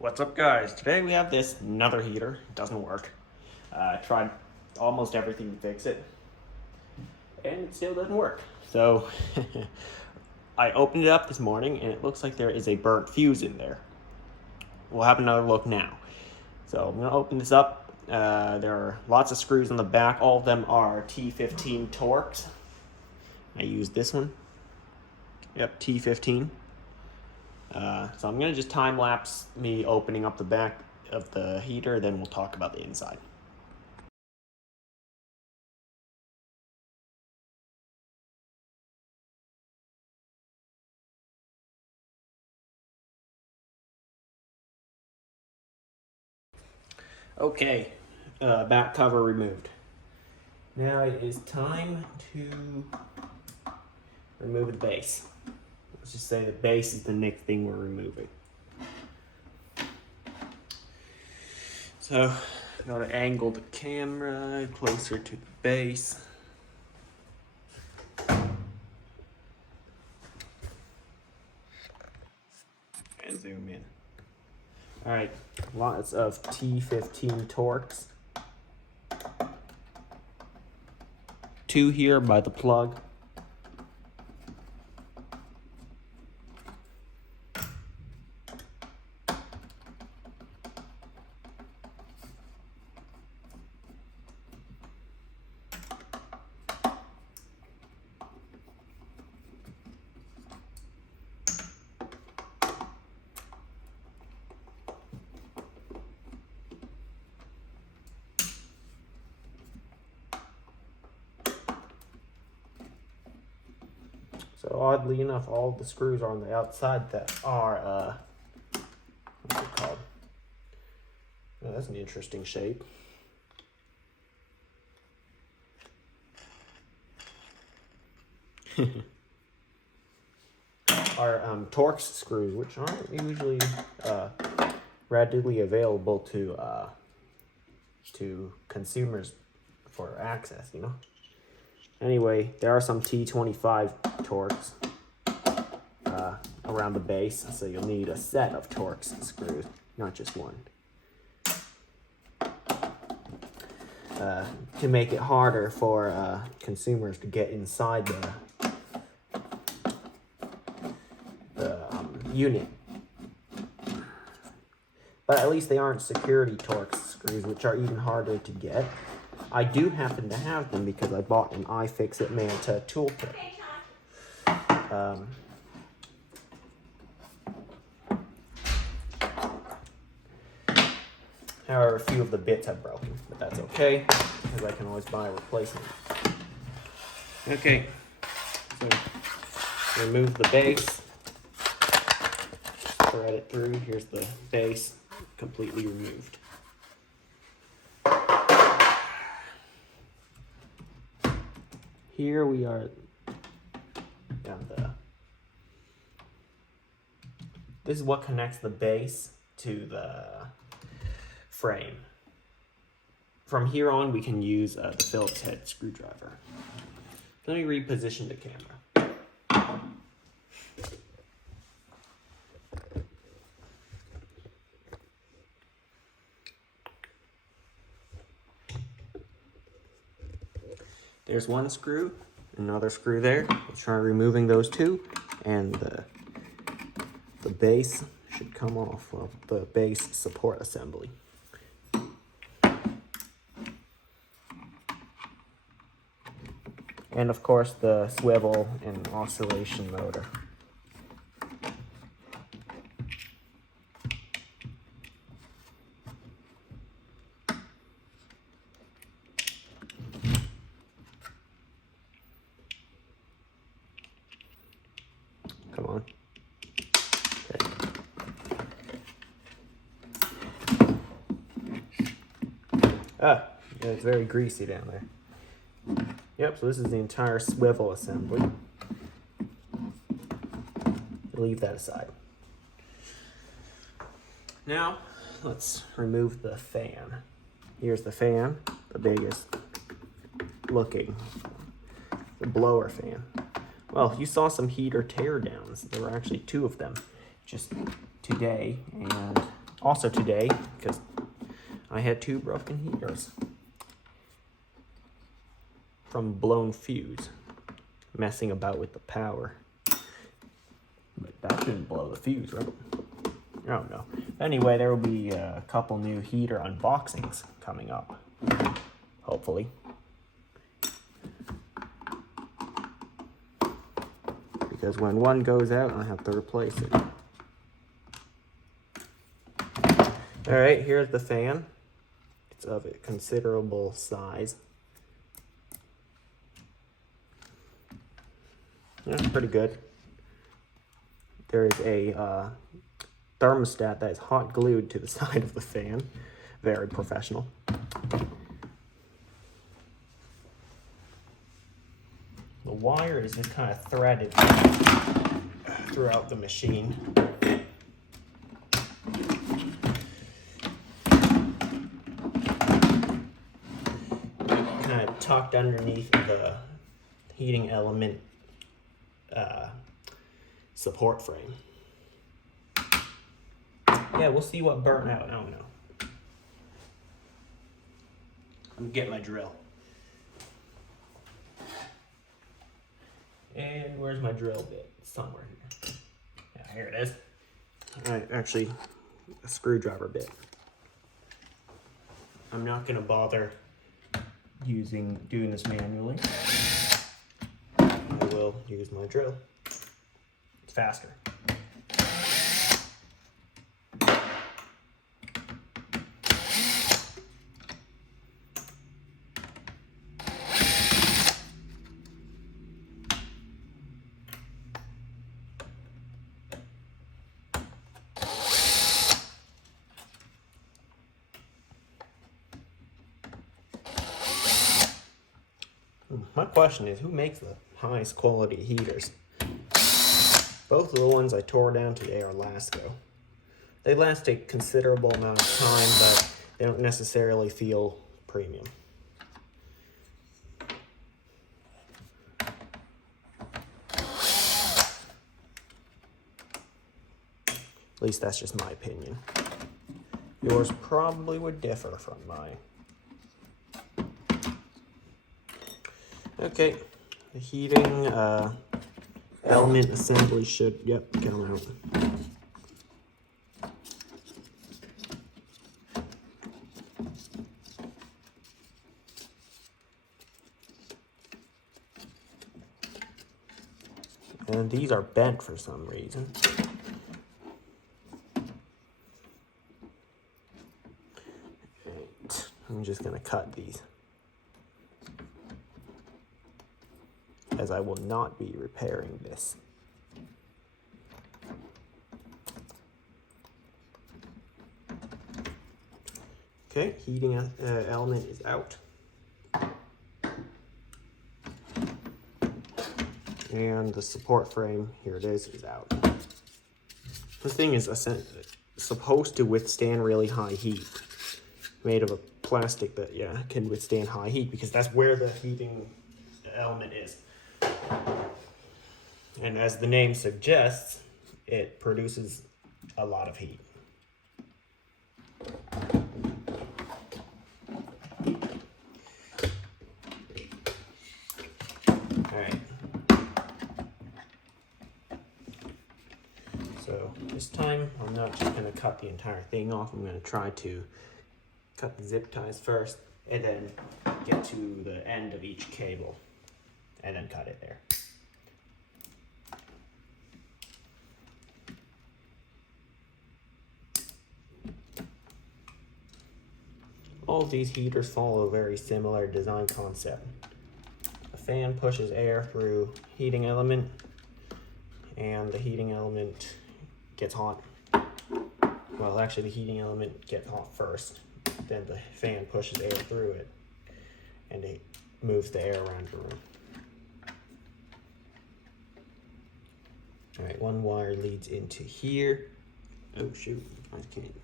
What's up, guys? Today we have this another heater. It doesn't work. Tried almost everything to fix it, and it still doesn't work. So I opened it up this morning, and it looks like there is a burnt fuse in there. We'll have another look now. So I'm gonna open this up. There are lots of screws on the back. All of them are T15 Torx. I use this one. Yep, T15. So I'm going to just time-lapse me opening up the back of the heater, then we'll talk about the inside. Okay, back cover removed. Now it is time to remove the base. Let's just say the base is the next thing we're removing. So, gotta angle the camera closer to the base. And zoom in. Alright, lots of T15 Torx. 2 here by the plug. So oddly enough, all the screws are on the outside that are, what's it called? Oh, that's an interesting shape. Are Torx screws, which aren't usually readily available to consumers for access, you know. Anyway, there are some T25 Torx around the base, so you'll need a set of Torx screws, not just one. To make it harder for consumers to get inside the unit. But at least they aren't security Torx screws, which are even harder to get. I do happen to have them because I bought an iFixit Manta toolkit. However, a few of the bits have broken, but that's okay, because I can always buy a replacement. Okay, so remove the base, thread it through. Here's the base, completely removed. Here we are on this is what connects the base to the frame. From here on, we can use the Phillips head screwdriver. Let me reposition the camera. There's one screw, another screw there. Let's try removing those two, and the base should come off of the base support assembly. And of course the swivel and oscillation motor. Come on. Okay. Yeah, it's very greasy down there. Yep, so this is the entire swivel assembly. Leave that aside. Now, let's remove the fan. Here's the fan, the biggest looking, the blower fan. Well, you saw some heater teardowns. There were actually 2 of them just today, and Also today, because I had 2 broken heaters from blown fuse, messing about with the power. But that didn't blow the fuse, right? I don't know. Anyway, there will be a couple new heater unboxings coming up, hopefully. Because when one goes out, I have to replace it. All right, here's the fan. It's of a considerable size. Yeah, pretty good. There is a thermostat that is hot glued to the side of the fan. Very professional. The wire is just kind of threaded throughout the machine. Kind of tucked underneath the heating element support frame. Yeah, we'll see what burnt out. I don't know. I'm gonna get my drill. And where's my drill bit? It's somewhere here. Yeah, here it is. Actually, a screwdriver bit. I'm not gonna bother doing this manually. I will use my drill. It's faster. My question is, who makes the highest quality heaters? Both of the ones I tore down today are Lasko. They last a considerable amount of time, but they don't necessarily feel premium. At least that's just my opinion. Yours probably would differ from mine. Okay, the heating element assembly should, come out. And these are bent for some reason. Right. I'm just gonna cut these, as I will not be repairing this. Okay, heating element is out. And the support frame, here it is out. This thing is supposed to withstand really high heat. Made of a plastic that, can withstand high heat, because that's where the heating element is. And as the name suggests, it produces a lot of heat. Alright. So this time, I'm not just going to cut the entire thing off. I'm going to try to cut the zip ties first, and then get to the end of each cable, and then cut it there. All of these heaters follow a very similar design concept. A fan pushes air through heating element, and the heating element gets hot. Well, actually the heating element gets hot first, then the fan pushes air through it, and it moves the air around the room. Alright, one wire leads into here. Oh shoot, I can't.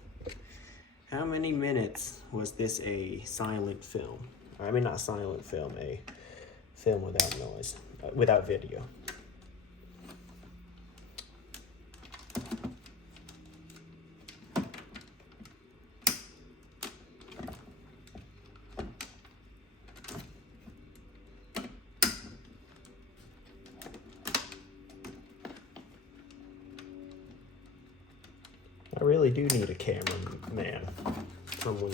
How many minutes was this a silent film? I mean, not silent film, a film without noise, without video. I really do need a cameraman, someone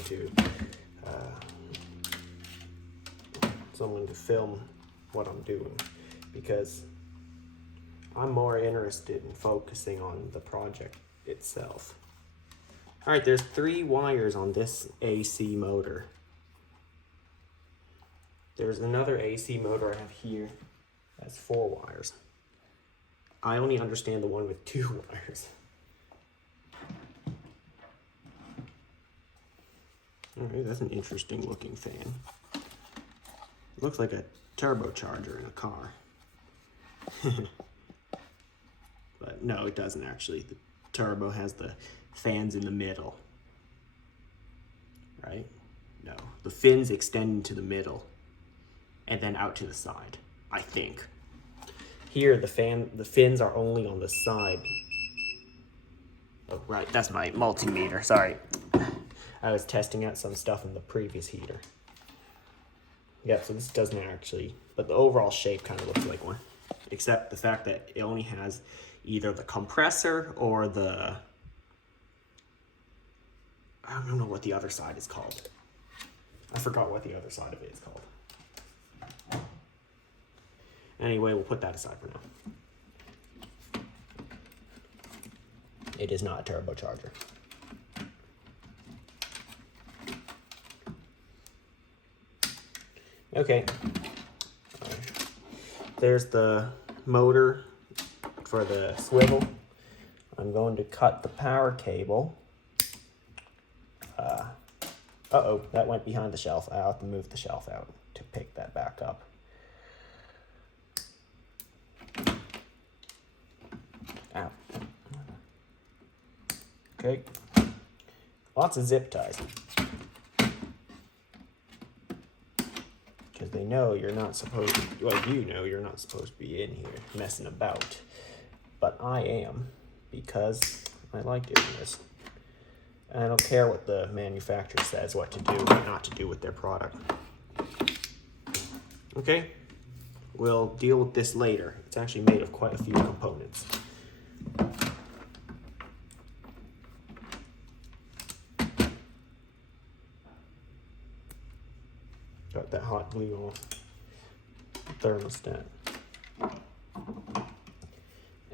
to film what I'm doing, because I'm more interested in focusing on the project itself. All right, there's 3 wires on this AC motor. There's another AC motor I have here. That's 4 wires. I only understand the one with 2 wires. All right, that's an interesting looking fan. It looks like a turbocharger in a car. But no, it doesn't actually. The turbo has the fans in the middle. Right? No, the fins extend into the middle and then out to the side, I think. Here, the fins are only on the side. Oh, right, that's my multimeter, sorry. I was testing out some stuff in the previous heater. Yeah, so this doesn't actually, but the overall shape kind of looks like one, except the fact that it only has either the compressor or the, I don't know what the other side is called. I forgot what the other side of it is called. Anyway, we'll put that aside for now. It is not a turbocharger. Okay. There's the motor for the swivel. I'm going to cut the power cable. Uh-oh, that went behind the shelf. I'll have to move the shelf out to pick that back up. Ow. Okay. Lots of zip ties. Because they know you're not supposed to, well, you know you're not supposed to be in here messing about. But I am, because I like doing this. And I don't care what the manufacturer says what to do or not to do with their product. Okay, we'll deal with this later. It's actually made of quite a few components. Got that hot glue off thermostat.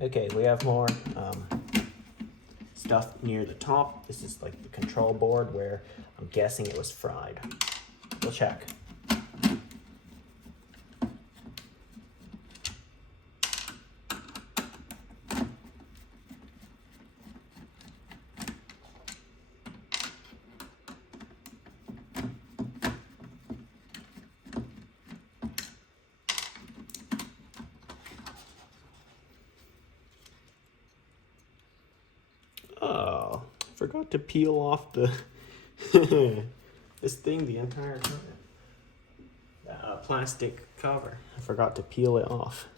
Okay, we have more stuff near the top. This is like the control board where I'm guessing it was fried. We'll check. Oh, forgot to peel off the this thing, the entire cover. Plastic cover. I forgot to peel it off.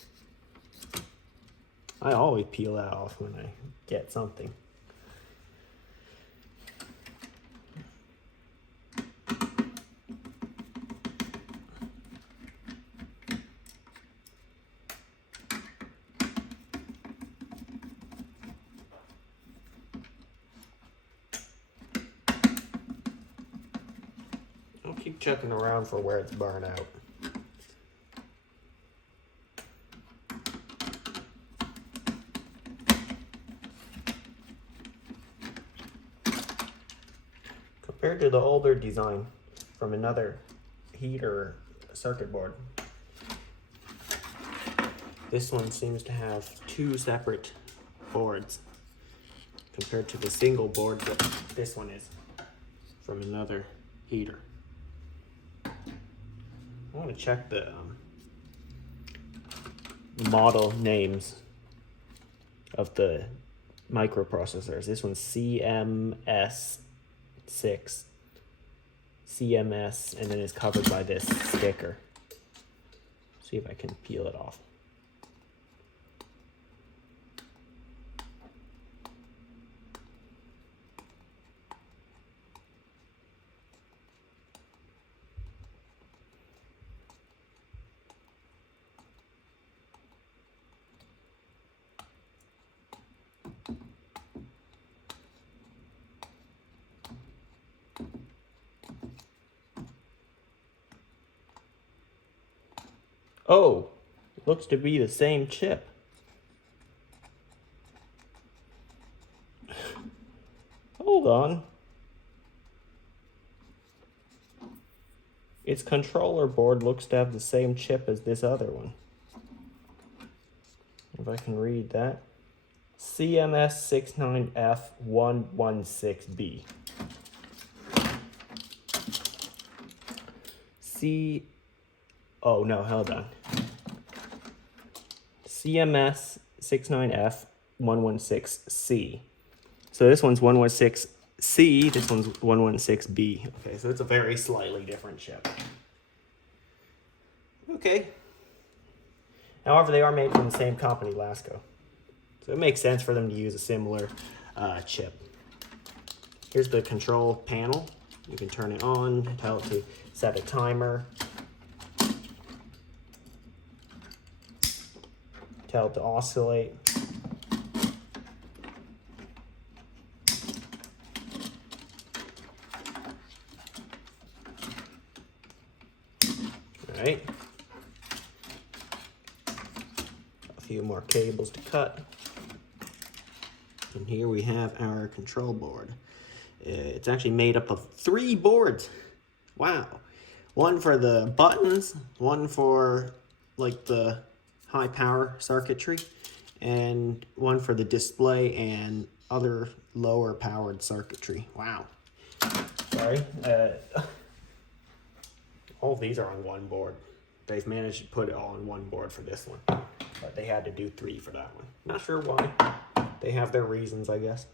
I always peel that off when I get something. I'll keep checking around for where it's burned out. Compared to the older design from another heater circuit board, this one seems to have 2 separate boards compared to the single board that this one is from another heater. I want to check the model names of the microprocessors. This one's CMS6, CMS, and then it's covered by this sticker. See if I can peel it off. Oh, looks to be the same chip. Hold on. Its controller board looks to have the same chip as this other one. If I can read that. CMS69F116B. Oh no, hold on. CMS69F116C. So this one's 116C, this one's 116B. Okay, so it's a very slightly different chip. Okay. However, they are made from the same company, Lasko. So it makes sense for them to use a similar chip. Here's the control panel. You can turn it on, tell it to set a timer, tell it to oscillate. All right. A few more cables to cut. And here we have our control board. It's actually made up of 3 boards. Wow. One for the buttons, one for like the high power circuitry, and one for the display and other lower powered circuitry. Wow. Sorry. All of these are on one board. They've managed to put it all on one board for this one, but they had to do 3 for that one. Not sure why. They have their reasons, I guess.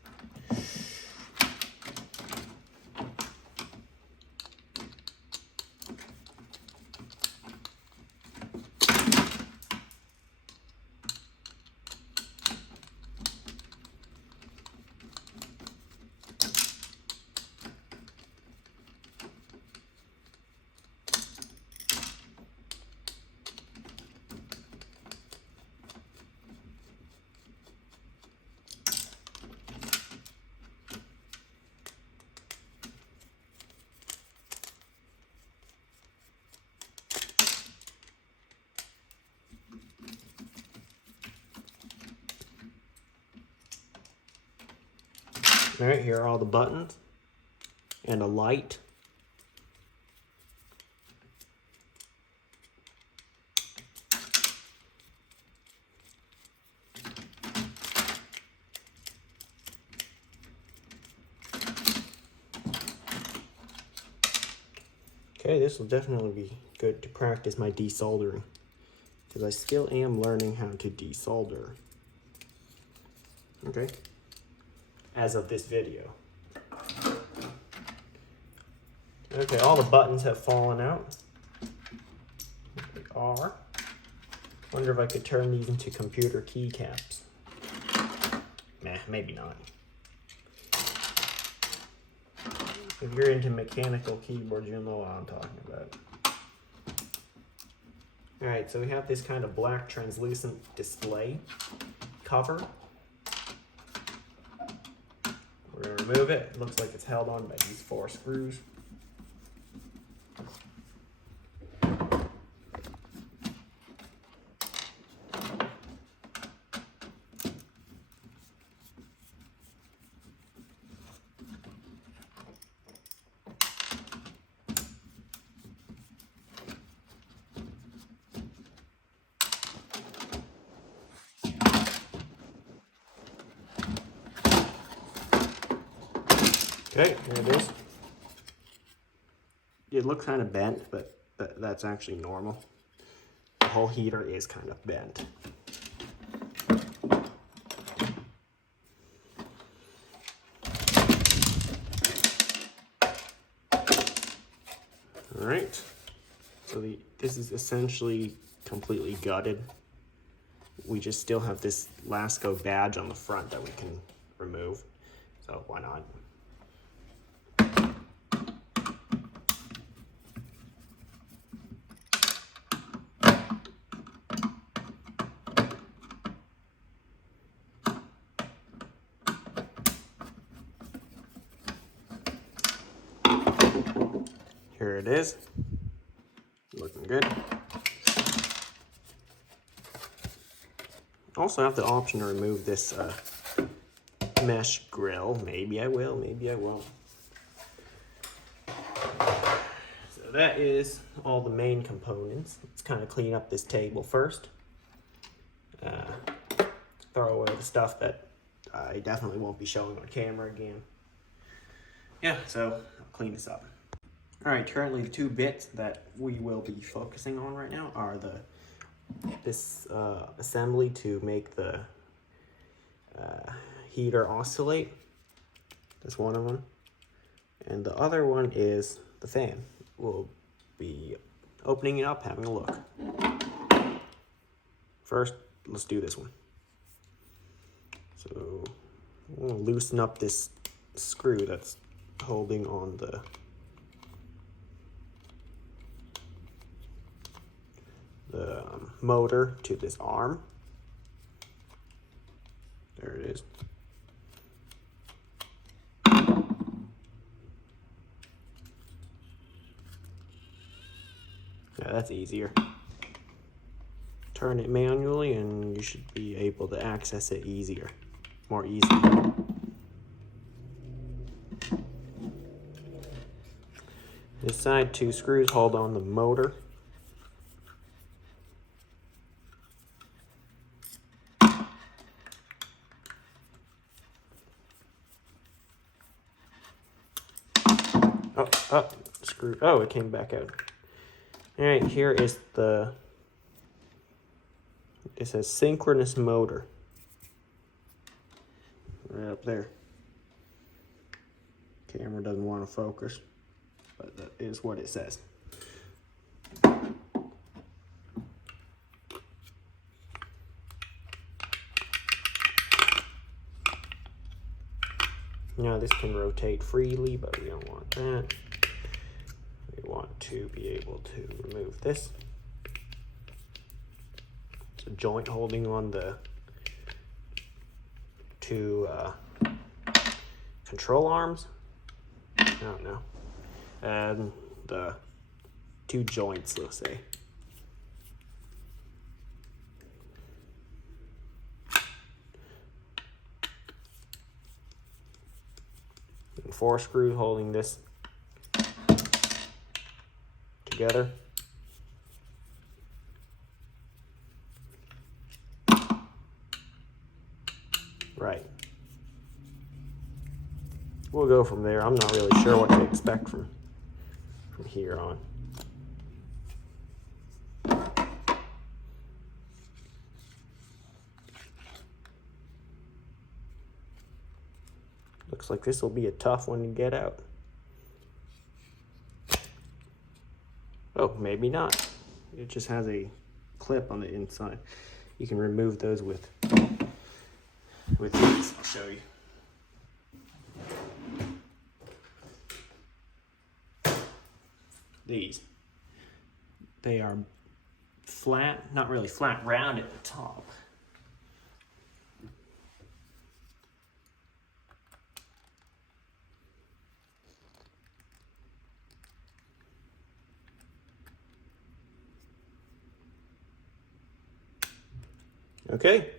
All right, here are all the buttons and a light. Okay, this will definitely be good to practice my desoldering, because I still am learning how to desolder. Okay, as of this video. Okay, all the buttons have fallen out. They are. Wonder if I could turn these into computer keycaps. Nah, maybe not. If you're into mechanical keyboards, you'll know what I'm talking about. Alright, so we have this kind of black translucent display cover. We're going to remove it. It looks like it's held on by these 4 screws. Okay, there it is. It looks kind of bent, but that's actually normal. The whole heater is kind of bent. All right, so this is essentially completely gutted. We just still have this Lasko badge on the front that we can remove, so why not? Here it is, looking good. Also have the option to remove this mesh grill. Maybe I will, maybe I won't. So that is all the main components. Let's kind of clean up this table first. Throw away the stuff that I definitely won't be showing on camera again. Yeah, so I'll clean this up. All right, currently the two bits that we will be focusing on right now are this assembly to make the heater oscillate. That's one of them. And the other one is the fan. We'll be opening it up, having a look. First, let's do this one. So we'll loosen up this screw that's holding on the motor to this arm. There it is. Yeah, that's easier. Turn it manually and you should be able to access it more easily. This side, two screws hold on the motor. Oh, screw. Oh, it came back out. All right, here is it says synchronous motor. Right up there. Camera doesn't want to focus, but that is what it says. Now this can rotate freely, but we don't want that. We want to be able to remove this. It's a joint holding on the two control arms. I don't know. And the two joints, let's say. And 4 screws holding this together. Right. We'll go from there. I'm not really sure what to expect from here on. Looks like this will be a tough one to get out. Oh, maybe not. It just has a clip on the inside. You can remove those with these. I'll show you. These. They are flat, not really flat, round at the top. Okay,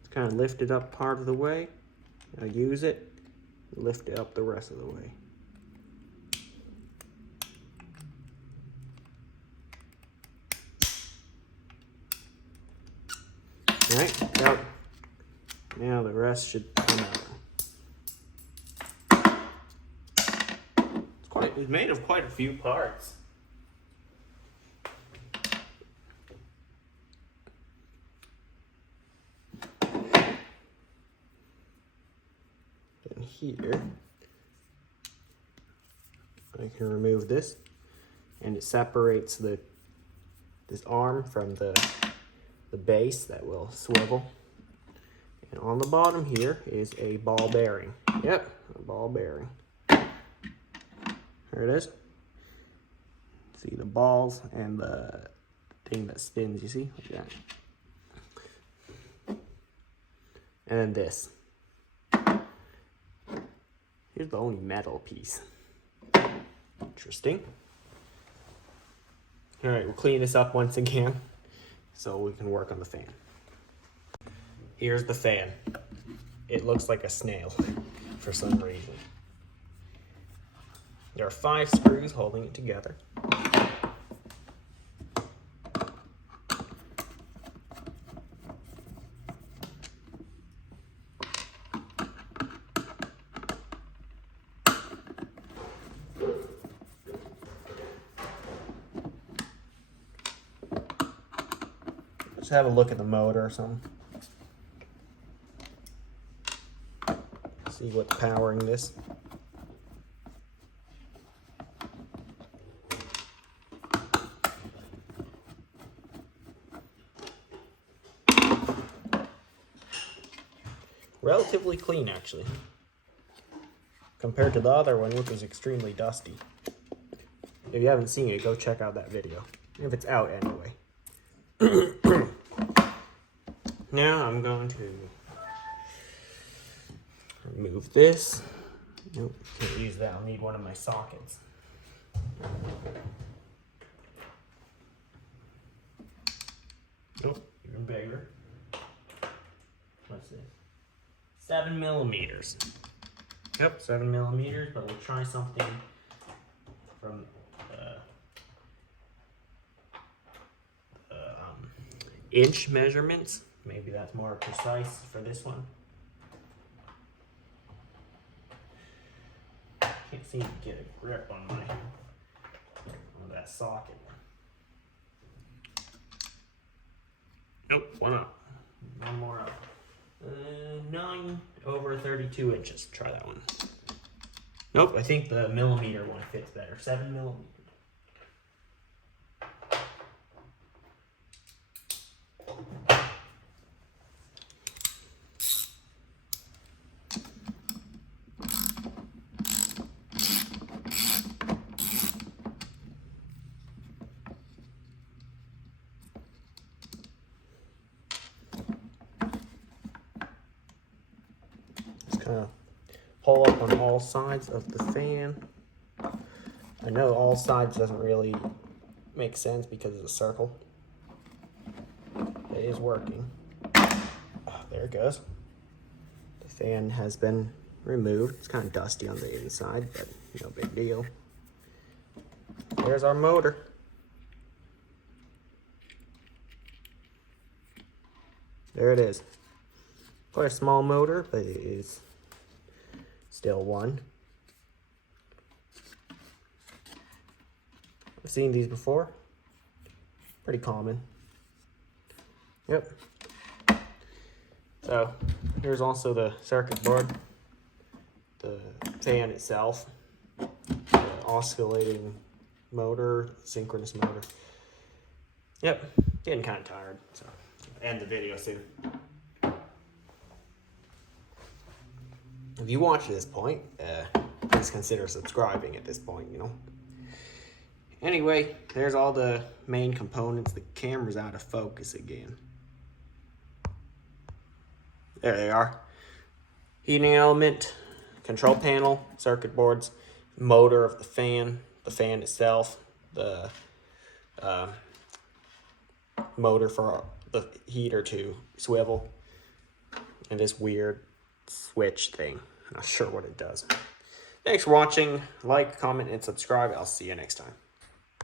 it's kind of lifted up part of the way. Now use it, lift it up the rest of the way. All right, out. Now the rest should come out. It's made of quite a few parts. And here, I can remove this, and it separates this arm from the base that will swivel. And on the bottom here is a ball bearing. Yep, a ball bearing. There it is. See the balls and the thing that spins, you see? Like that. And then this. Here's the only metal piece. Interesting. All right, we'll clean this up once again so we can work on the fan. here's the fan. It looks like a snail for some reason. There are 5 screws holding it together. Let's have a look at the motor or something. See what's powering this. Relatively clean, actually, compared to the other one, which was extremely dusty. If you haven't seen it, go check out that video, if it's out anyway. Now I'm going to remove this. Nope, can't use that. I'll need one of my sockets. Nope, even bigger. What's this? 7 millimeters. Yep, 7 millimeters, but we'll try something from inch measurements. Maybe that's more precise for this one. Can't seem to get a grip on that socket. Nope, one up. One more up. 9/32 inches. Try that one. Nope, I think the millimeter one fits better. 7 millimeters. Kind of pull up on all sides of the fan. I know all sides doesn't really make sense because it's a circle. It is working. Oh, there it goes. The fan has been removed. It's kind of dusty on the inside, but no big deal. There's our motor. There it is. Quite a small motor, but it is still one. I've seen these before. Pretty common. Yep. So here's also the circuit board, the fan itself, the oscillating motor, synchronous motor. Yep, getting kind of tired, so end the video soon. If you watch this point, please consider subscribing at this point, you know. Anyway, there's all the main components. The camera's out of focus again. There they are. Heating element, control panel, circuit boards, motor of the fan itself, the motor for the heater to swivel, and this weird switch thing. I'm not sure what it does. Thanks for watching. Like, comment, and subscribe. I'll see you next time.